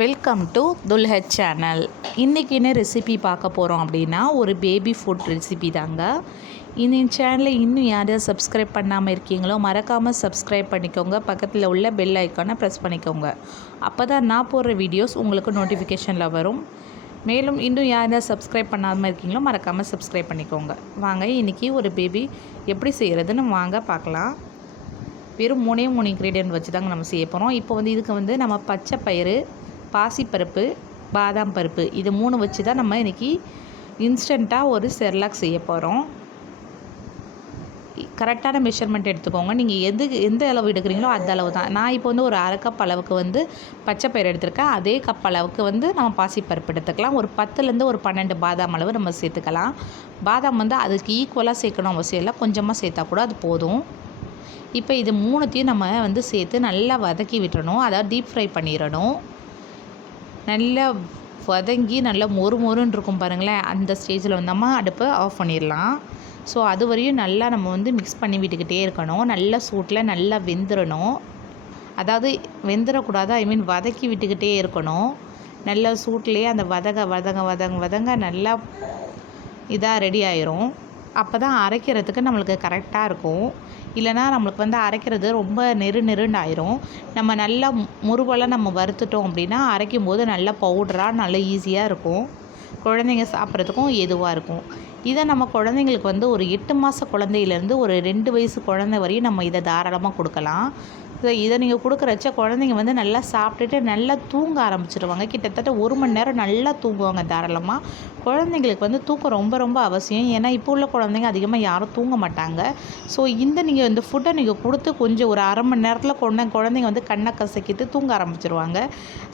Welcome to துல்ஹத் channel. இன்றைக்கி என்ன recipe பார்க்க போகிறோம் அப்படின்னா ஒரு பேபி ஃபுட் ரெசிபி தாங்க. இந்த சேனலை இன்னும் யாரும் சப்ஸ்கிரைப் பண்ணாமல் இருக்கீங்களோ மறக்காமல் சப்ஸ்கிரைப் பண்ணிக்கோங்க. பக்கத்தில் உள்ள பெல் ஐக்கானை ப்ரெஸ் பண்ணிக்கோங்க. அப்போ தான் நான் போடுற வீடியோஸ் உங்களுக்கு நோட்டிஃபிகேஷனில் வரும். மேலும் இன்னும் யாரும் சப்ஸ்கிரைப் பண்ணாமல் இருக்கீங்களோ மறக்காமல் சப்ஸ்கிரைப் பண்ணிக்கோங்க. வாங்க இன்றைக்கி ஒரு பேபி எப்படி செய்கிறதுன்னு வாங்க பார்க்கலாம். வெறும் 3 இன்க்ரீடியன்ட் வச்சு தாங்க நம்ம செய்ய போகிறோம். இப்போ இதுக்கு நம்ம பச்சை பயிறு, பாசிப்பருப்பு, பாதாம் பருப்பு இது 3 வச்சு தான் நம்ம இன்றைக்கி இன்ஸ்டண்ட்டாக ஒரு செர்லாக் செய்ய போகிறோம். கரெக்டான மெஷர்மெண்ட் எடுத்துக்கோங்க. நீங்கள் எந்த அளவு எடுக்கிறீங்களோ அந்த அளவு தான். நான் இப்போ ஒரு அரை கப் அளவுக்கு பச்சை பயிறு எடுத்திருக்கேன். அதே கப் அளவுக்கு நம்ம பாசிப்பருப்பு எடுத்துக்கலாம். ஒரு 10லேருந்து ஒரு 12 பாதாம் அளவு நம்ம சேர்த்துக்கலாம். பாதாம் அதுக்கு ஈக்குவலாக சேர்க்கணும் அவசியம் இல்லை, கொஞ்சமாக சேர்த்தா கூட அது போதும். இப்போ இது 3த்தையும் நம்ம சேர்த்து நல்லா வதக்கி விட்டுறணும். அதாவது டீப் ஃப்ரை பண்ணிடணும். நல்லா வதங்கி நல்லா மொறுன்னு இருக்கும் பாருங்களேன். அந்த ஸ்டேஜில் நம்ம அடுப்பை ஆஃப் பண்ணிடலாம். ஸோ அது வரையும் நல்லா நம்ம மிக்ஸ் பண்ணி விட்டுக்கிட்டே இருக்கணும். நல்ல சூட்டில் நல்லா வெந்துடணும். அதாவது வெந்துடக்கூடாது, வதக்கி விட்டுக்கிட்டே இருக்கணும். நல்ல சூட்லேயே அந்த வதங்க நல்லா இதாக ரெடி ஆயிரும். அப்போ தான் அரைக்கிறதுக்கு நம்மளுக்கு கரெக்டாக இருக்கும். இல்லைனா நம்மளுக்கு அரைக்கிறது ரொம்ப நெருன்னு ஆயிரும். நம்ம நல்லா முறுவலாக நம்ம வறுத்துட்டோம் அப்படின்னா அரைக்கும் போது நல்லா பவுடராக நல்லா ஈஸியாக இருக்கும். குழந்தைங்க சாப்பிட்றதுக்கும் எதுவாக இருக்கும். இதை நம்ம குழந்தைங்களுக்கு ஒரு 8 மாத குழந்தையிலேருந்து ஒரு 2 வயசு குழந்தை வரையும் நம்ம இதை தாராளமாக கொடுக்கலாம். இதை நீங்கள் கொடுக்குறச்ச குழந்தைங்க நல்லா சாப்பிட்டுட்டு நல்லா தூங்க ஆரம்பிச்சிடுவாங்க. கிட்டத்தட்ட 1 மணி நேரம் நல்லா தூங்குவாங்க தாராளமாக. குழந்தைங்களுக்கு தூக்கம் ரொம்ப அவசியம். ஏன்னா இப்போ உள்ள குழந்தைங்க அதிகமாக யாரும் தூங்க மாட்டாங்க. ஸோ நீங்கள் இந்த ஃபுட்டை நீங்கள் கொடுத்து கொஞ்சம் ஒரு அரை மணி நேரத்தில் குழந்தைங்க கண்ணை கசக்கிட்டு தூங்க ஆரம்பிச்சிருவாங்க.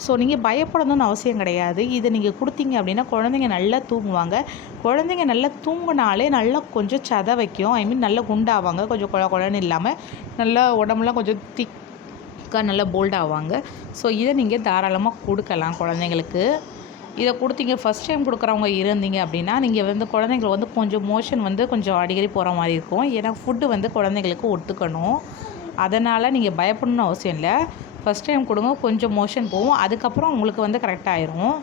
ஸோ நீங்கள் பயப்படணும்னு அவசியம் கிடையாது. இதை நீங்கள் கொடுத்தீங்க அப்படின்னா குழந்தைங்க நல்லா தூங்குவாங்க. குழந்தைங்க நல்லா தூங்கினாலே நல்லா கொஞ்சம் சதை வைக்கும். நல்லா குண்டாவாங்க. கொஞ்சம் குழன்னு இல்லாமல் நல்லா உடம்புலாம் கொஞ்சம் திக்காக நல்லா போல்டாவாங்க. ஸோ இதை நீங்கள் தாராளமாக கொடுக்கலாம் குழந்தைங்களுக்கு. இதை கொடுத்தீங்க ஃபஸ்ட் டைம் கொடுக்குறவங்க இருந்தீங்க அப்படின்னா நீங்கள் குழந்தைங்களுக்கு கொஞ்சம் மோஷன் கொஞ்சம் அடிக்கடி போகிற மாதிரி இருக்கும். ஏன்னா ஃபுட்டு குழந்தைங்களுக்கு ஒத்துக்கணும். அதனால் நீங்கள் பயப்படணும்னு அவசியம் இல்லை. ஃபஸ்ட் டைம் கொடுங்க, கொஞ்சம் மோஷன் போகும். அதுக்கப்புறம் உங்களுக்கு கரெக்டாக ஆயிரும்.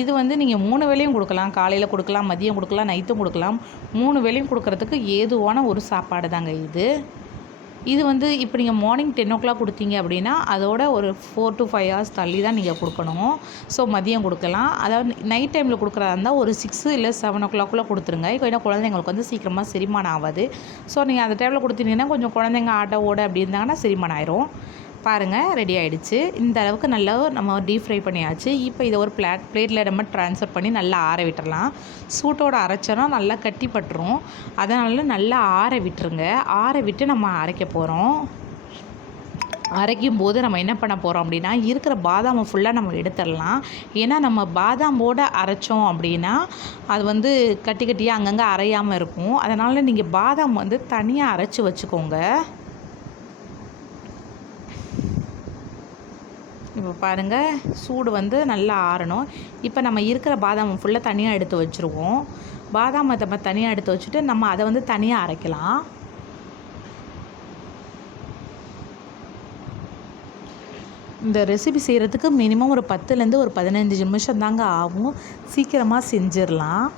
இது நீங்கள் 3 வேளையும் கொடுக்கலாம். காலையில் கொடுக்கலாம், மதியம் கொடுக்கலாம், நைட்டும் கொடுக்கலாம். 3 வேளையும் கொடுக்குறதுக்கு ஏதுவான ஒரு சாப்பாடு தாங்க இது. இது இப்போ நீங்கள் மார்னிங் 10 o'clock கொடுத்தீங்க அப்படின்னா அதோட ஒரு 4 to 5 hours தள்ளி தான் நீங்கள் கொடுக்கணும். ஸோ மதியம் கொடுக்கலாம். அதாவது நைட் டைமில் கொடுக்குறதா இருந்தால் ஒரு 6 இல்லை 7 o'clock கொடுத்துருங்க. ஏன்னா குழந்தைங்களுக்கு சீக்கிரமாக செரிமானம் ஆகாது. ஸோ நீங்கள் அந்த டைமில் கொடுத்தீங்கன்னா கொஞ்சம் குழந்தைங்க ஆட்ட ஓட அப்படி இருந்தாங்கன்னா செரிமானம் ஆயிரும். பாருங்கள், ரெடி ஆகிடுச்சு. இந்த அளவுக்கு நல்லா நம்ம டீப் ஃப்ரை பண்ணியாச்சு. இப்போ இதை ஒரு பிளேட்டில் நம்ம ட்ரான்ஸ்ஃபர் பண்ணி நல்லா ஆற விட்டுறலாம். சூட்டோடு அரைச்சோன்னா நல்லா கட்டி பட்டுரும். அதனால நல்லா ஆற விட்டுருங்க. ஆற விட்டு நம்ம அரைக்க போகிறோம். அரைக்கும் போது நம்ம என்ன பண்ண போகிறோம் அப்படின்னா இருக்கிற பாதாமை ஃபுல்லாக நம்ம எடுத்துடலாம். ஏன்னா நம்ம பாதாமோடு அரைச்சோம் அப்படின்னா அது கட்டி கட்டியாக அங்கங்கே அரையாமல் இருக்கும். அதனால் நீங்கள் பாதாம் தனியாக அரைச்சி வச்சுக்கோங்க. இப்போ பாருங்கள், சூடு நல்லா ஆறணும். இப்போ நம்ம இருக்கிற பாதாம் ஃபுல்லாக தனியாக எடுத்து வச்சுருவோம். பாதாமை நம்ம தனியாக எடுத்து வச்சுட்டு நம்ம அதை தனியாக அரைக்கலாம். இந்த ரெசிபி செய்கிறதுக்கு மினிமம் ஒரு 10லேருந்து ஒரு 15 நிமிஷம் தாங்க ஆகும். சீக்கிரமாக செஞ்சிடலாம்.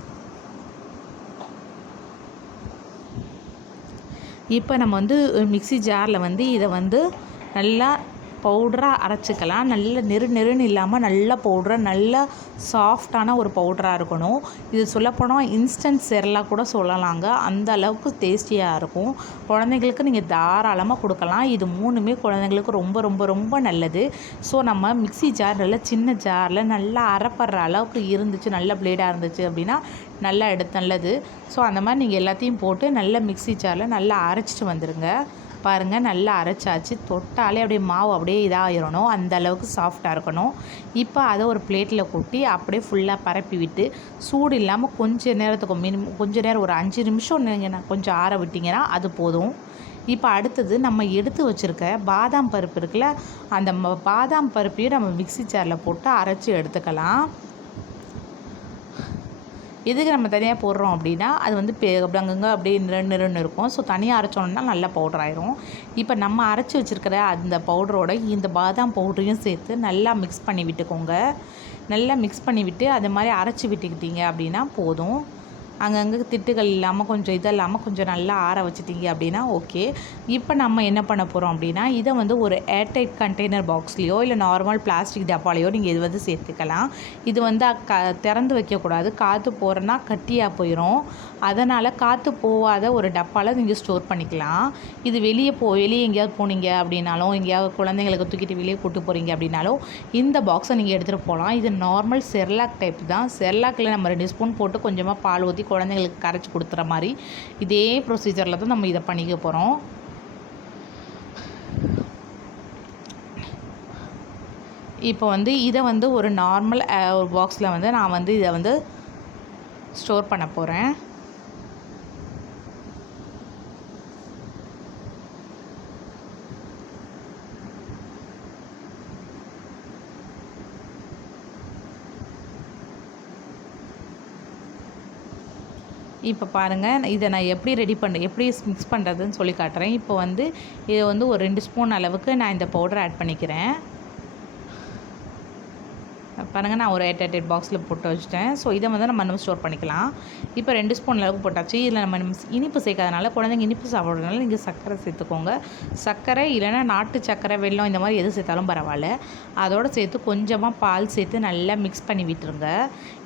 இப்போ நம்ம மிக்ஸி ஜாரில் இதை நல்லா பவுடராக அரைச்சிக்கலாம். நல்ல நெருன்னு இல்லாமல் நல்ல பவுடராக நல்லா சாஃப்டான ஒரு பவுடராக இருக்கணும். இது சொல்லப்போனால் இன்ஸ்டன்ட் செர்லாக் கூட சொல்லலாங்க. அந்த அளவுக்கு டேஸ்டியாக இருக்கும். குழந்தைங்களுக்கு நீங்கள் தாராளமாக கொடுக்கலாம். இது 3மே குழந்தைங்களுக்கு ரொம்ப நல்லது. ஸோ நம்ம மிக்ஸி ஜார் நல்ல சின்ன ஜாரில் நல்லா அரைப்படுற அளவுக்கு இருந்துச்சு, நல்ல பிளேடாக இருந்துச்சு அப்படின்னா நல்லா நல்லது. ஸோ அந்த மாதிரி நீங்கள் எல்லாத்தையும் போட்டு நல்ல மிக்ஸி ஜாரில் நல்லா அரைச்சிட்டு வந்துடுங்க. பாருங்கள், நல்லா அரைச்சாச்சு. தொட்டாலே அப்படியே மாவு அப்படியே இதாகிடணும். அந்த அளவுக்கு சாஃப்டாக இருக்கணும். இப்போ அதை ஒரு பிளேட்டில் கொட்டி அப்படியே ஃபுல்லாக பரப்பி விட்டு சூடு இல்லாமல் கொஞ்சம் நேரம் ஒரு 5 நிமிஷம் நீங்கள் கொஞ்சம் ஆற விட்டிங்கன்னா அது போதும். இப்போ அடுத்தது நம்ம எடுத்து வச்சுருக்க பாதாம் பருப்பு இருக்குல்ல, அந்த பாதாம் பருப்பையும் நம்ம மிக்ஸி ஜாரில் போட்டு அரைச்சி எடுத்துக்கலாம். எதுக்கு நம்ம தனியாக போடுறோம் அப்படின்னா அது வந்து அங்கங்கே அப்படியே நிறன்னு இருக்கும். ஸோ தனியாக அரைச்சோம்னா நல்லா பவுடர் ஆயிரும். இப்போ நம்ம அரைச்சி வச்சுருக்கிற அந்த பவுடரோட இந்த பாதாம் பவுடரையும் சேர்த்து நல்லா மிக்ஸ் பண்ணி விட்டுக்கோங்க. நல்லா மிக்ஸ் பண்ணி விட்டு அது மாதிரி அரைச்சி விட்டுக்கிட்டீங்க அப்படின்னா போதும். அங்கங்கே திட்டுகள் இல்லாமல் கொஞ்சம் இல்லாமல் கொஞ்சம் நல்லா ஆற வச்சுட்டிங்க அப்படின்னா ஓகே. இப்போ நம்ம என்ன பண்ண போகிறோம் அப்படின்னா இதை வந்து ஒரு ஏர்டைட் கண்டெய்னர் பாக்ஸ்லேயோ இல்லை நார்மல் பிளாஸ்டிக் டப்பாலையோ நீங்கள் இது வந்து சேர்த்துக்கலாம். இது வந்து திறந்து வைக்கக்கூடாது. காற்று போகிறன்னா கட்டியாக போயிடும். அதனால் காற்று போகாத ஒரு டப்பாவில் நீங்கள் ஸ்டோர் பண்ணிக்கலாம். இது வெளியே எங்கேயாவது போனீங்க அப்படின்னாலும், எங்கேயாவது குழந்தைங்களுக்கு தூக்கிட்டு வெளியே கூட்டு போகிறீங்க அப்படின்னாலும் இந்த பாக்ஸை நீங்கள் எடுத்துகிட்டு போகலாம். இது நார்மல் செர்லாக் டைப் தான். செர்லாக்கில் நம்ம 2 ஸ்பூன் போட்டு கொஞ்சமாக பால் ஊற்றி குழந்தைங்களுக்கு கரைச்சி கொடுத்துற மாதிரி இதே ப்ரொசீஜரில் தான் நம்ம இதை பண்ணிக்க போகிறோம். இப்போ வந்து இதை வந்து ஒரு நார்மல் ஒரு பாக்ஸில் வந்து நான் வந்து இதை வந்து ஸ்டோர் பண்ண போகிறேன். இப்போ பாருங்கள், இதை நான் எப்படி மிக்ஸ் பண்ணுறதுன்னு சொல்லி காட்டுறேன். இப்போ வந்து இதை வந்து ஒரு 2 ஸ்பூன் அளவுக்கு நான் இந்த பவுடர் ஆட் பண்ணிக்கிறேன். பாருங்கள், நான் ஒரு ஏர்டைட் பாக்ஸில் போட்டு வச்சுட்டேன். ஸோ இதை வந்து நம்ம ஸ்டோர் பண்ணிக்கலாம். இப்போ 2 ஸ்பூன் அளவுக்கு போட்டாச்சு. இதில் நம்ம இனிப்பு சேர்க்காதனால குழந்தைங்க இனிப்பு சாப்பிட்றதுனால நீங்கள் சர்க்கரை சேர்த்துக்கோங்க. சர்க்கரை இல்லைன்னா நாட்டு சர்க்கரை, வெல்லம் இந்த மாதிரி எது சேர்த்தாலும் பரவாயில்ல. அதோடு சேர்த்து கொஞ்சமாக பால் சேர்த்து நல்லா மிக்ஸ் பண்ணி விட்டுருங்க.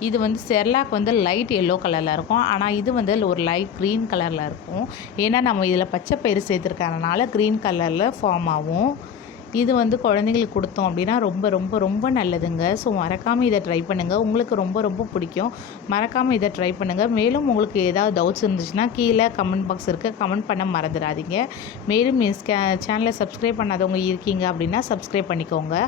இது வந்து செர்லாக் வந்து லைட் எல்லோ கலரில் இருக்கும். ஆனால் இது வந்து ஒரு லைட் க்ரீன் கலரில் இருக்கும். ஏன்னா நம்ம இதில் பச்சை பயிறு சேர்த்துருக்கறனால க்ரீன் கலரில் ஃபார்ம் ஆகும். இது வந்து குழந்தைங்களுக்கு கொடுத்தோம் அப்படின்னா ரொம்ப ரொம்ப ரொம்ப நல்லதுங்க. ஸோ மறக்காமல் இதை ட்ரை பண்ணுங்கள். உங்களுக்கு ரொம்ப ரொம்ப பிடிக்கும். மறக்காமல் இதை ட்ரை பண்ணுங்கள். மேலும் உங்களுக்கு ஏதாவது டவுட்ஸ் இருந்துச்சுன்னா கீழே கமெண்ட் பாக்ஸ் இருக்குது, கமெண்ட் பண்ண மறந்துடாதீங்க. மேலும் என் சேனலை சப்ஸ்கிரைப் பண்ணாதவங்க இருக்கீங்க அப்படின்னா சப்ஸ்கிரைப் பண்ணிக்கோங்க.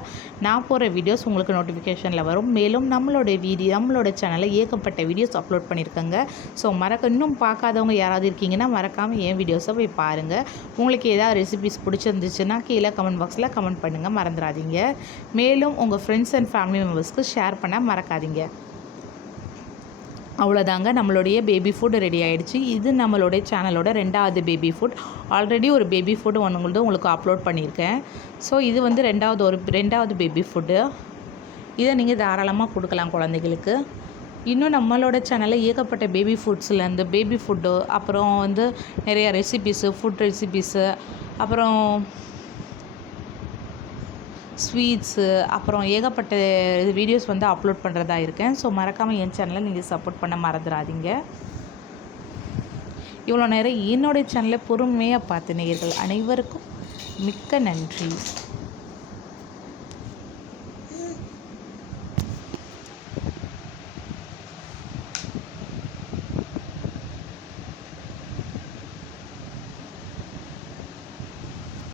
நான் போகிற வீடியோஸ் உங்களுக்கு நோட்டிஃபிகேஷனில் வரும். மேலும் நம்மளோட சேனலில் ஏகப்பட்ட வீடியோஸ் அப்லோட் பண்ணியிருக்கேங்க. ஸோ இன்னும் பார்க்காதவங்க யாராவது இருக்கீங்கன்னா மறக்காமல் என் வீடியோஸை போய் பாருங்கள். உங்களுக்கு ஏதாவது ரெசிபிஸ் பிடிச்சிருந்துச்சுன்னா கீழே கமெண்ட் பாக்ஸில் கமெண்ட் பண்ணுங்கள், மறந்துடாதீங்க. மேலும் உங்கள் ஃப்ரெண்ட்ஸ் அண்ட் ஃபேமிலி மெம்பர்ஸ்க்கு ஷேர் பண்ண மறக்காதீங்க. அவ்வளோதாங்க, நம்மளுடைய பேபி ஃபுட் ரெடி ஆகிடுச்சு. இது நம்மளுடைய சேனலோட 2வது பேபி ஃபுட். ஆல்ரெடி ஒரு பேபி ஃபுட் உங்களுக்கு அப்லோட் பண்ணியிருக்கேன். ஸோ இது வந்து 2வது பேபி ஃபுட்டு. இதை நீங்கள் தாராளமாக கொடுக்கலாம் குழந்தைகளுக்கு. இன்னும் நம்மளோட சேனலில் ஏகப்பட்ட பேபி ஃபுட்ஸ்லேருந்து பேபி ஃபுட்டு, அப்புறம் வந்து நிறைய ரெசிபீஸு, ஃபுட் ரெசிபீஸு, அப்புறம் ஸ்வீட்ஸு, அப்புறம் ஏகப்பட்ட வீடியோஸ் வந்து அப்லோட் பண்ணுறதா இருக்கேன். ஸோ மறக்காமல் என் சேனலை நீங்கள் சப்போர்ட் பண்ண மறந்துடாதீங்க. இவ்வளோ நேரம் என்னுடைய சேனலை பொறுமையாக பார்த்த நேயர்கள் அனைவருக்கும் மிக்க நன்றி.